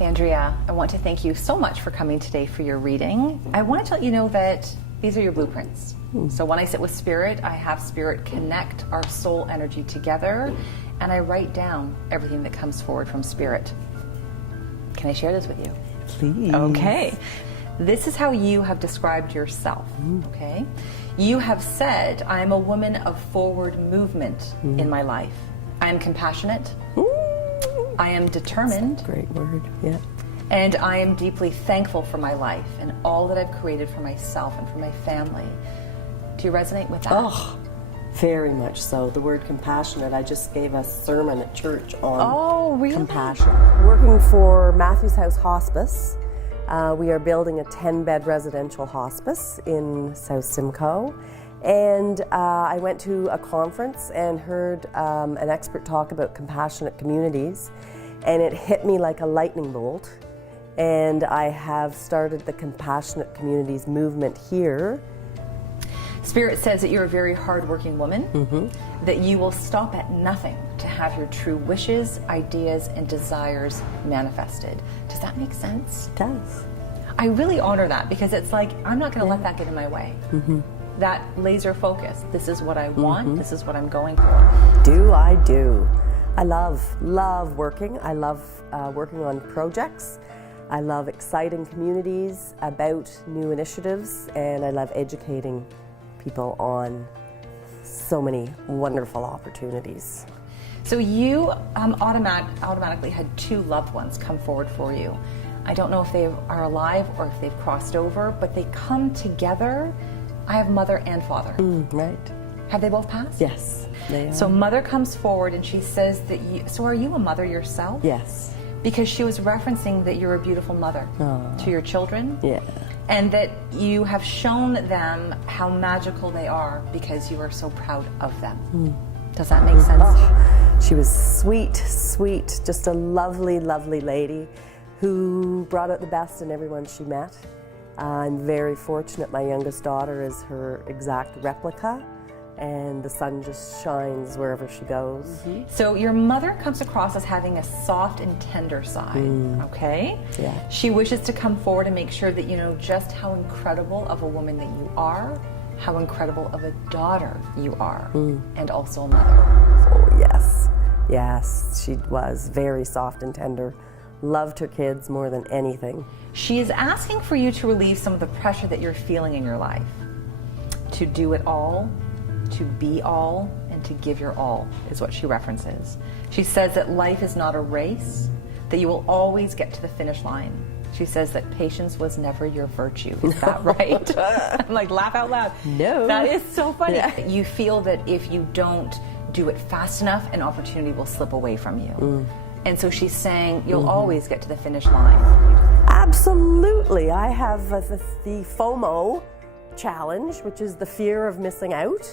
Andrea, I want to thank you so much for coming today for your reading. I wanted to let you know that these are your blueprints. So when I sit with Spirit, I have Spirit connect our soul energy together, and I write down everything that comes forward from Spirit. Can I share this with you? Please. Okay. This is how you have described yourself, okay? You have said, I am a woman of forward movement in my life. I am compassionate. I am determined. That's a great word, yeah. And I am deeply thankful for my life and all that I've created for myself and for my family. Do you resonate with that? Oh, very much so. The word compassionate, I just gave a sermon at church on compassion. Working for Matthew's House Hospice. We are building a 10-bed residential hospice in South Simcoe. And I went to a conference and heard an expert talk about compassionate communities, and it hit me like a lightning bolt. And I have started the Compassionate Communities movement here. Spirit says that you're a very hardworking woman, that you will stop at nothing to have your true wishes, ideas, and desires manifested. Does that make sense? It does. I really honor that, because it's like, I'm not going to let that get in my way. That laser focus. This is what I want. This is what I'm going for. I do. I love working. I love working on projects. I love exciting communities about new initiatives, and I love educating people on so many wonderful opportunities. So you automatically had two loved ones come forward for you. I don't know if they are alive or if they've crossed over, but they come together. I have mother and father. Right. Have they both passed? Yes, they are. So mother comes forward and she says that so are you a mother yourself? Yes. Because she was referencing that you're a beautiful mother to your children. Yeah. And that you have shown them how magical they are because you are so proud of them. Does that make sense? Oh, she was sweet, just a lovely, lovely lady who brought out the best in everyone she met. I'm very fortunate. My youngest daughter is her exact replica, and the sun just shines wherever she goes. So your mother comes across as having a soft and tender side, okay? Yeah. She wishes to come forward and make sure that you know just how incredible of a woman that you are, how incredible of a daughter you are, and also a mother. Oh, yes. Yes, she was very soft and tender. Loved her kids more than anything. She is asking for you to relieve some of the pressure that you're feeling in your life. To do it all, to be all, and to give your all is what she references. She says that life is not a race, that you will always get to the finish line. She says that patience was never your virtue. Is that right? I'm like, laugh out loud. No. That is so funny. Yeah. You feel that if you don't do it fast enough, an opportunity will slip away from you. And so she's saying you'll always get to the finish line. Absolutely. I have the FOMO challenge, which is the fear of missing out.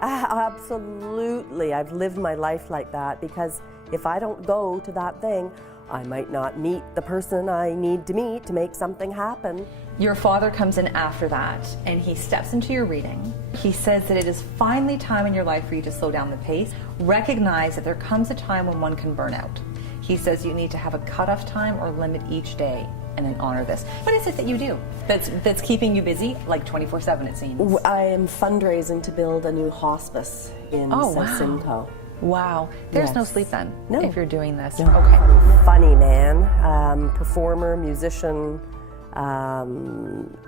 Absolutely. I've lived my life like that, because if I don't go to that thing, I might not meet the person I need to meet to make something happen. Your father comes in after that, and he steps into your reading. He says that it is finally time in your life for you to slow down the pace. Recognize that there comes a time when one can burn out. He says you need to have a cutoff time or limit each day, and then honor this. What is it that you do that's keeping you busy, like 24/7 it seems? I am fundraising to build a new hospice in South Simcoe. Wow. There's no Yes. sleep then, No. if you're doing this. No. Okay. Funny man, performer, musician,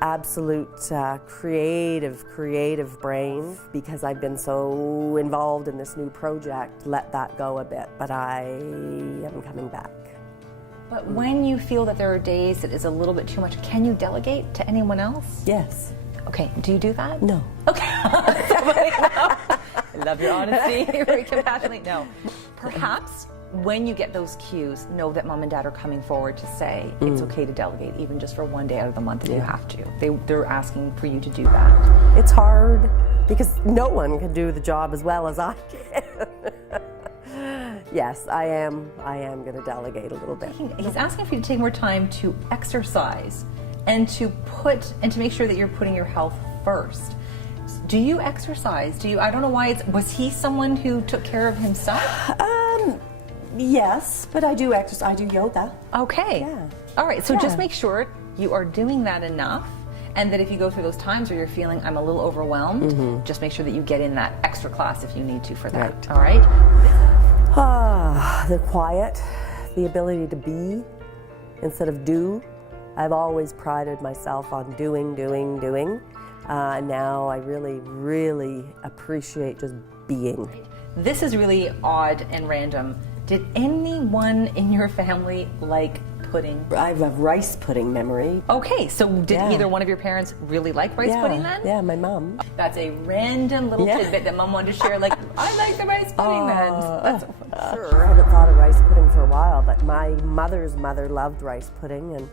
absolute creative brain. Because I've been so involved in this new project, let that go a bit, but I am coming back. But when you feel that there are days that is a little bit too much, can you delegate to anyone else? Yes. Okay, do you do that? No. Okay. I love your honesty. You're very compassionate. No. Perhaps when you get those cues, know that mom and dad are coming forward to say it's okay to delegate, even just for one day out of the month if you have to. They're asking for you to do that. It's hard because no one can do the job as well as I can. Yes, I am going to delegate a little bit. He's asking for you to take more time to exercise and to make sure that you're putting your health first. Do you exercise? I don't know why was he someone who took care of himself? Yes, but I do exercise. I do yoga. Okay. Yeah. All right, so Yeah. just make sure you are doing that enough, and that if you go through those times where you're feeling I'm a little overwhelmed, just make sure that you get in that extra class if you need to for that. Right. All right? The quiet, the ability to be instead of do. I've always prided myself on doing. Now I really, really appreciate just being. This is really odd and random. Did anyone in your family like pudding? I have a rice pudding memory. Okay, so did Yeah. either one of your parents really like rice pudding then? Yeah, my mom. That's a random little Yeah. tidbit that Mom wanted to share. Like, I like the rice pudding then. That's Sure, I haven't thought of rice pudding for a while, but my mother's mother loved rice pudding, and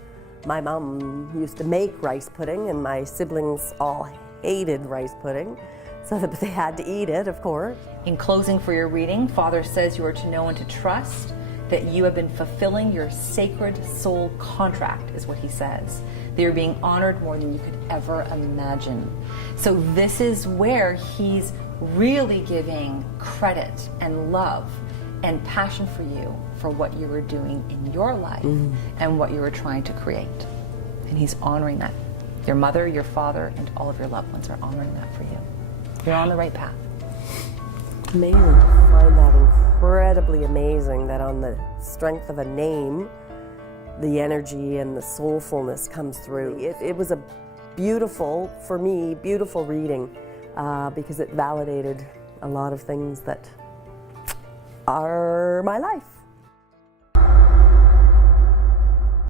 my mom used to make rice pudding, and my siblings all hated rice pudding, so that they had to eat it, of course. In closing for your reading, Father says you are to know and to trust that you have been fulfilling your sacred soul contract, is what he says. That you're being honored more than you could ever imagine. So this is where he's really giving credit and love and passion for you for what you were doing in your life and what you were trying to create. And he's honoring that. Your mother, your father, and all of your loved ones are honoring that for you. You're on the right path. Amazing. I find that incredibly amazing that on the strength of a name, the energy and the soulfulness comes through. It was a beautiful, for me, beautiful reading because it validated a lot of things that are my life.